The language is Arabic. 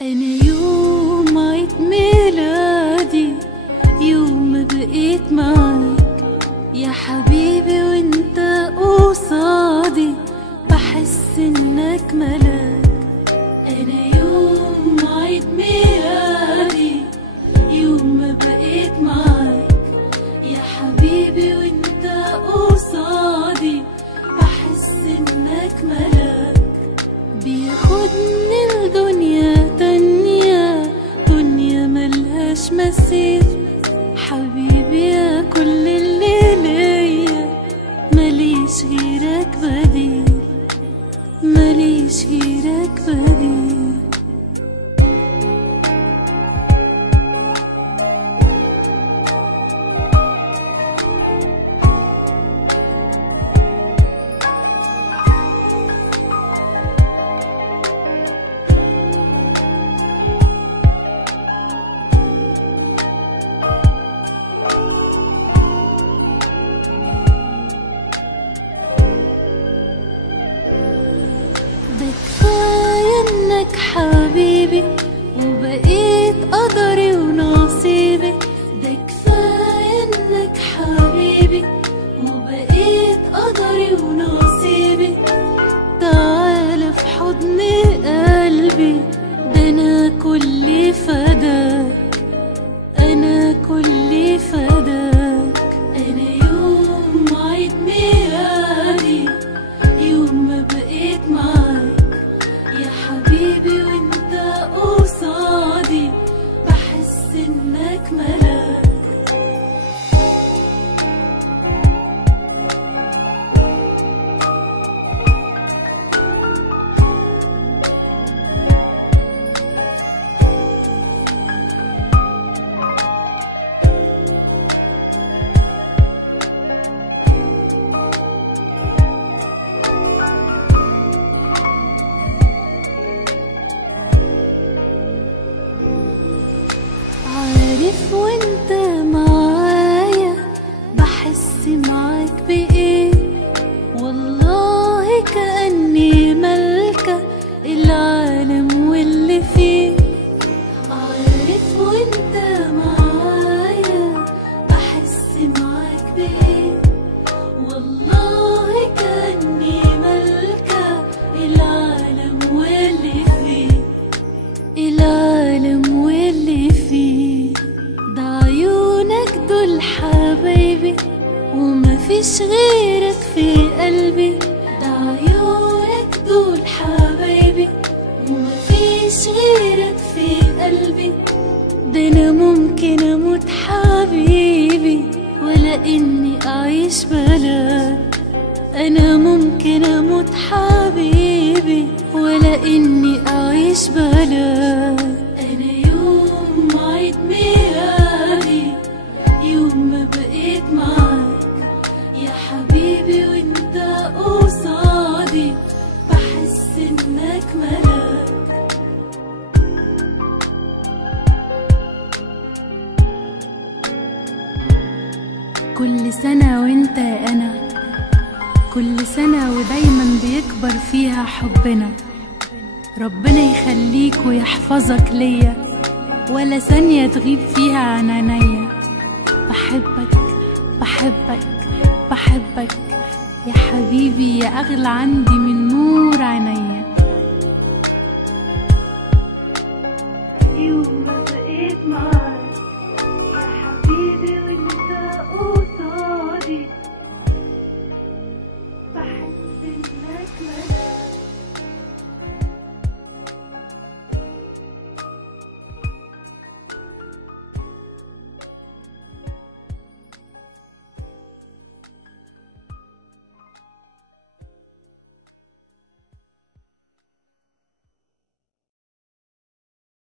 أنا يوم عيد ميلادي يوم ما بقيت معاك يا حبيبي، وانت قصادي بحس انك ملاك. أنا يوم عيد ميلادي يوم ما بقيت معاك يا حبيبي، وانت قصادي بحس انك ملاك. بياخدني لدنيا تانية، دنيا ملهاش مثيل، حبيبي يا كل اللي ليا، ماليش غيرك بديل، ماليش غيرك بديل. ده كفاية انك حبيبي وبقيت قدري ونصيبي، ده كفاية انك حبيبي وبقيت قدري ونصيبي. تعال في حضن قلبي، ده انا كلي فداك، انا كلي فداك. انا يوم عيد ميلادي يوم ما بقيت معاك يا حبيبي، وانت قصادي بحس انك ملاك. عارف وانت معايا بحس معاك بايه، والله كأني ملكة العالم واللي فيه. عارف وانت معايا بحس معاك بايه، والله كأني ملكة العالم واللي فيه، العالم واللي فيه. ده عيونك دول حبايبي ومفيش غيرك في قلبي، ده عيونك دول حبايبي ومفيش غيرك في قلبي. ده انا ممكن اموت حبيبي ولا اني اعيش بلاك، انا ممكن اموت حبيبي ولا اني اعيش بلاك. انا يوم عيد ميلادي يوم ما بقيت معاك يا حبيبي، وانت قصادي بحس انك ملاك. كل سنة وانت انا، كل سنة ودايما بيكبر فيها حبنا. ربنا يخليك ويحفظك ليا، ولا ثانية تغيب فيها عن عينيا. بحبك بحبك بحبك يا حبيبي، يا أغلى عندي من نور عينيا.